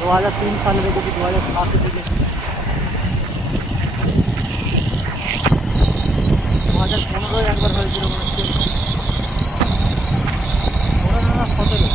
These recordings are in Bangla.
2003 সালে রেখেছি, 2007 দিলে 2015 একবার হয়েছিল মনে হচ্ছে, 15 না 17।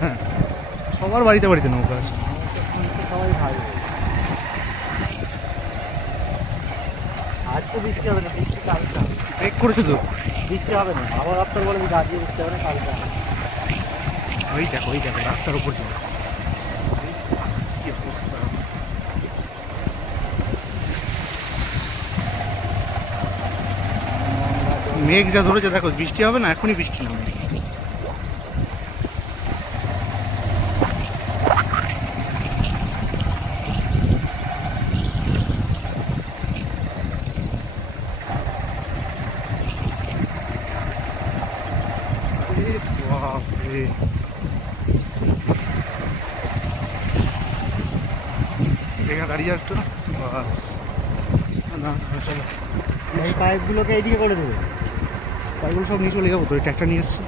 হ্যাঁ, সবার বাড়িতে বাড়িতে নৌকা আছে। সবাই ভাই, আজ তো বৃষ্টি হবে না, বৃষ্টি কালকে হবে। ব্রেক করেছে তো, বৃষ্টি হবে না, আবহাওয়া দপ্তর বলে যে আজকে বৃষ্টি হবে না, কালকে হবে। ওই দেখো রাস্তার উপর যাবে, কি অবস্থা। মেঘ যা ধরেছে দেখো, বৃষ্টি হবে না, এখনই বৃষ্টি নামবে। দাঁড়িয়ে একটু না, এই পাইপগুলোকে এইদিকে করে দেবে, পাইপগুলো সব নিয়ে চলে যাবো তো, ওই ট্র্যাক্টর নিয়ে এসছি।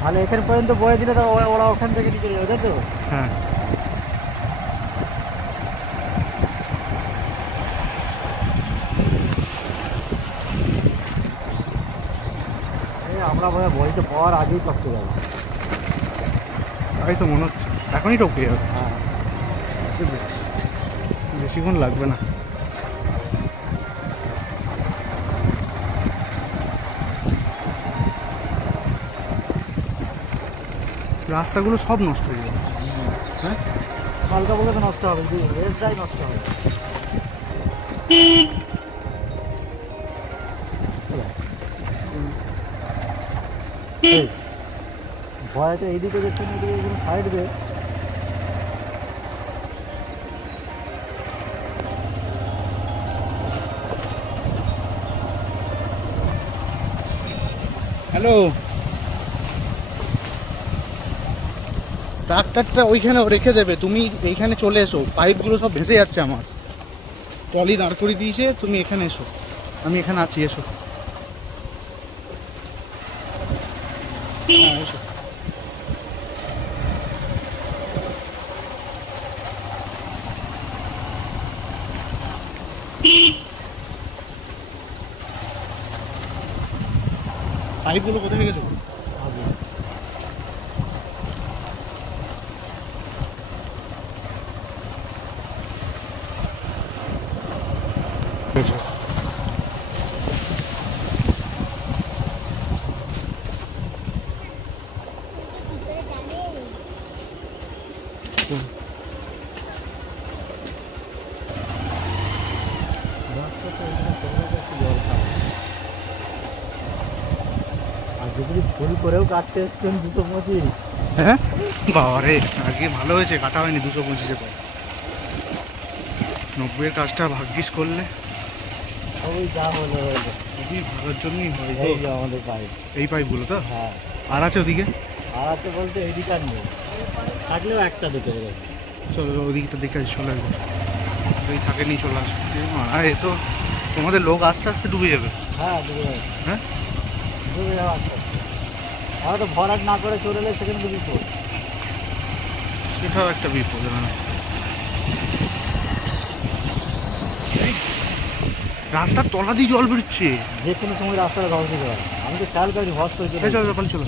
তাহলে এখানে পর্যন্ত বয়ে দিলে তো ওরা ওখান থেকে নিয়ে চলে যাবে, তাই তো? হ্যাঁ, আমরা বোধহয় বইতে পাওয়ার আগেই টপকে যাবো। তাই তো মনে হচ্ছে, এখনই টপকে যাবে। হ্যাঁ, বেশিক্ষণ লাগবে না। রাস্তাগুলো সব নষ্ট হয়ে যাবে। হ্যাঁ, হালকা বলে তো নষ্ট হবে, যদি রেসটাই নষ্ট হবে। ভয়টা এইদিকে যাচ্ছে না, এদিকে কোনো সাইড দেবে। হ্যালো, ট্রাক্টরটা ওইখানে রেখে দেবে, তুমি এইখানে চলে এসো, পাইপগুলো সব ভেসে যাচ্ছে আমার। ট্রলি দাঁড় করে দিয়েছে, তুমি এখানে এসো, আমি এখানে আছি, এসো। হ্যাঁ, এসো। পাইপগুলো কোথায় রেখেছো? আর যদি ফুল করেও কাটতে এসছেন 225। হ্যাঁ বাবারে, আজকে ভালো হয়েছে কাটা হয়নি 225-এ পর। 90-এর কাজটা ভাগ্যিস করলে, সবই যা হলো হলো, খুবই ভালোর জন্যই হয়। এই যে আমাদের পাইপ, এই পাইপগুলো তো, হ্যাঁ। আর আছে ওদিকে? আর আছে বলতে এইদিকে আর নেই, থাকলেও একটা দুটো এরকম। চলো ওদিকটা দেখে আসি, চলে আসবো। ওই থাকে নিয়ে চলে আসবে। আর এ তো তোমাদের লোক আস্তে আস্তে ডুবে যাবে। হ্যাঁ, ডুবে যাবে। হ্যাঁ, ডুবে যাওয়া আস্তে আস্তে। আমরা তো ভরাট না করে চলে এলে সেখানে তো বিপদ। সেটাও একটা বিপদ। হ্যাঁ, রাস্তার তলা দিয়ে জল বেরোচ্ছে, যে কোনো সময় রাস্তাটা ধ্বংস হয়ে যাবে। আমি তো খেয়াল করি, ভস করে চলে চলো চলো চলো।